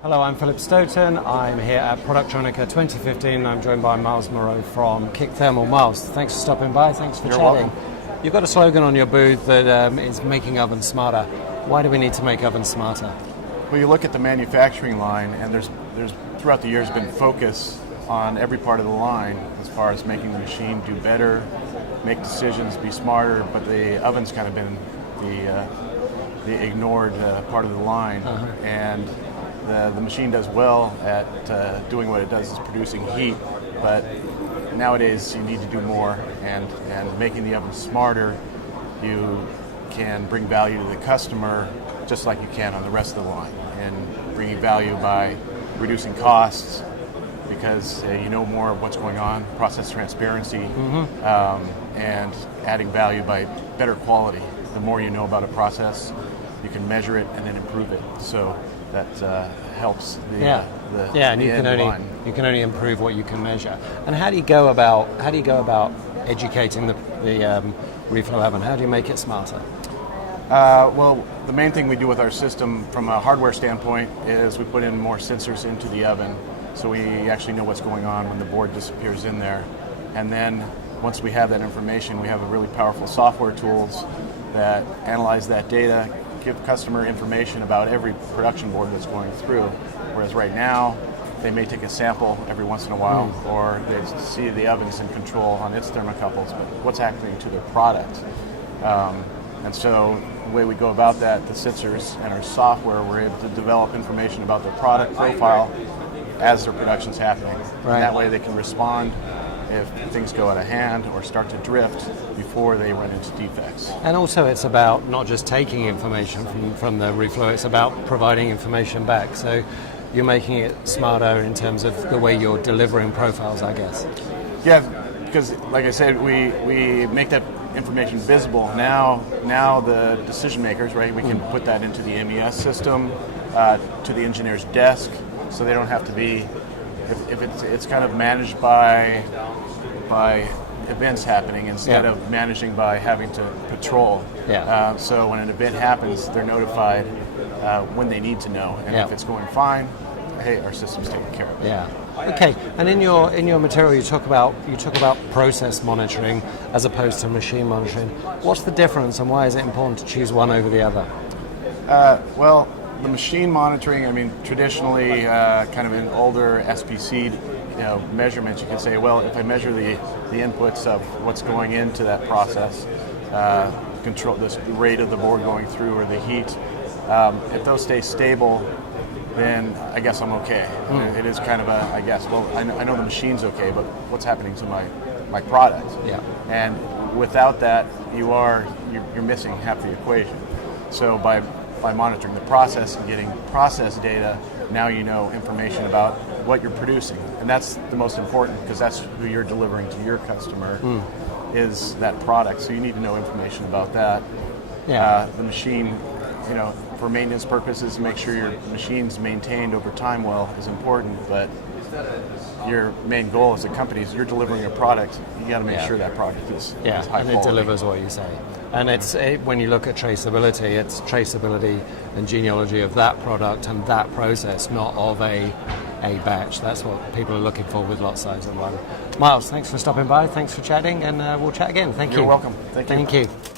Hello, I'm Philip Stoten. I'm here at Productronica 2015. I'm joined by Moreau from KIC Thermal. Miles, thanks for stopping by. Thanks for chatting. Welcome. You've got a slogan on your booth that is making ovens smarter. Why do we need to make ovens smarter? Well, you look at the manufacturing line, and there's throughout the years been focus on every part of the line as far as making the machine do better, make decisions, be smarter. But the oven's kind of been the ignored part of the line, and the machine does well at doing what it does, is producing heat. But nowadays you need to do more, and making the oven smarter, you can bring value to the customer just like you can on the rest of the line, and bringing value by reducing costs because you know more of what's going on, process transparency, and adding value by better quality. The more you know about a process, you can measure it and then improve it. So that helps the and you can only improve what you can measure. And how do you go about educating the reflow oven? How do you make it smarter? Well, the main thing we do with our system from a hardware standpoint is we put in more sensors into the oven, so we actually know what's going on when the board disappears in there. And then once we have that information, we have a really powerful software tools that analyze that data, give customer information about every production board that's going through. Whereas right now, they may take a sample every once in a while, or they see the oven's in control on its thermocouples, but what's happening to their product. And so the way we go about that, the sensors and our software, we're able to develop information about their product profile as their production's happening. Right. And that way they can respond if things go out of hand or start to drift before they run into defects. And also it's about not just taking information from the reflow, it's about providing information back. So you're making it smarter in terms of the way you're delivering profiles, I guess. Yeah, because like I said, we make that information visible. Now the decision makers, right, we can put that into the MES system, to the engineer's desk, so they don't have to be, if it's kind of managed by events happening instead of managing by having to patrol. So when an event happens, they're notified when they need to know, and if it's going fine, hey, our system's taking care of it. Okay. And in your material, you talk about process monitoring as opposed to machine monitoring. What's the difference, and why is it important to choose one over the other? Well, the machine monitoring, I mean, traditionally, kind of in older SPC measurements, you can say, well, if I measure the inputs of what's going into that process, control this rate of the board going through or the heat, if those stay stable, then I guess I'm okay. It is kind of I guess, well, I know the machine's okay, but what's happening to my product? And without that, you're missing half the equation. So by monitoring the process and getting process data, now you know information about what you're producing. And that's the most important, because that's who you're delivering to your customer, is that product. So you need to know information about that. The machine, for maintenance purposes, make sure your machine's maintained over time well is important, but your main goal as a company is you're delivering a product, you got to make sure that product is high quality. And it delivers what you say. And when you look at traceability, it's traceability and genealogy of that product and that process, not of a batch. That's what people are looking for with lot size and one. Miles, thanks for stopping by, thanks for chatting, and we'll chat again. Thank you. You're welcome. Thank you. Thank you.